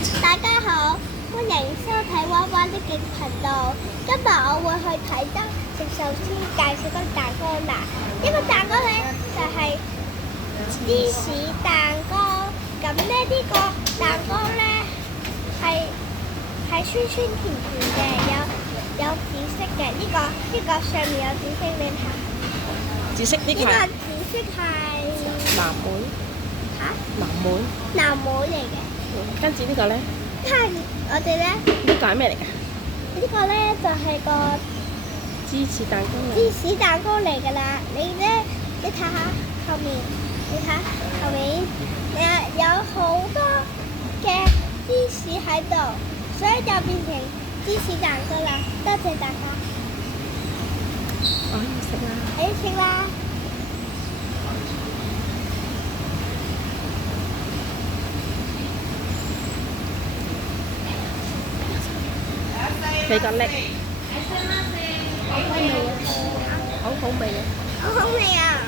大家好，歡迎收睇娃娃的勁頻道。今日我會去睇得食壽司介紹個蛋糕啦。呢個蛋糕咧就係芝士蛋糕。咁咧呢個蛋糕咧係酸酸甜甜嘅，有紫色嘅。呢個上面有紫色，你睇。紫色呢個呢個紫色係藍莓，藍莓。藍莓嚟嘅。跟住呢個咧，係我哋咧，呢個係咩嚟㗎？呢個咧就係個芝士蛋糕嚟。芝士蛋糕嚟㗎啦。你睇下後面，你睇後面有好多嘅芝士喺度，所以就變成芝士蛋糕啦。多謝大家。我要食啦！我要食啦！你個叻，好好味啊！好好味啊！好好味啊！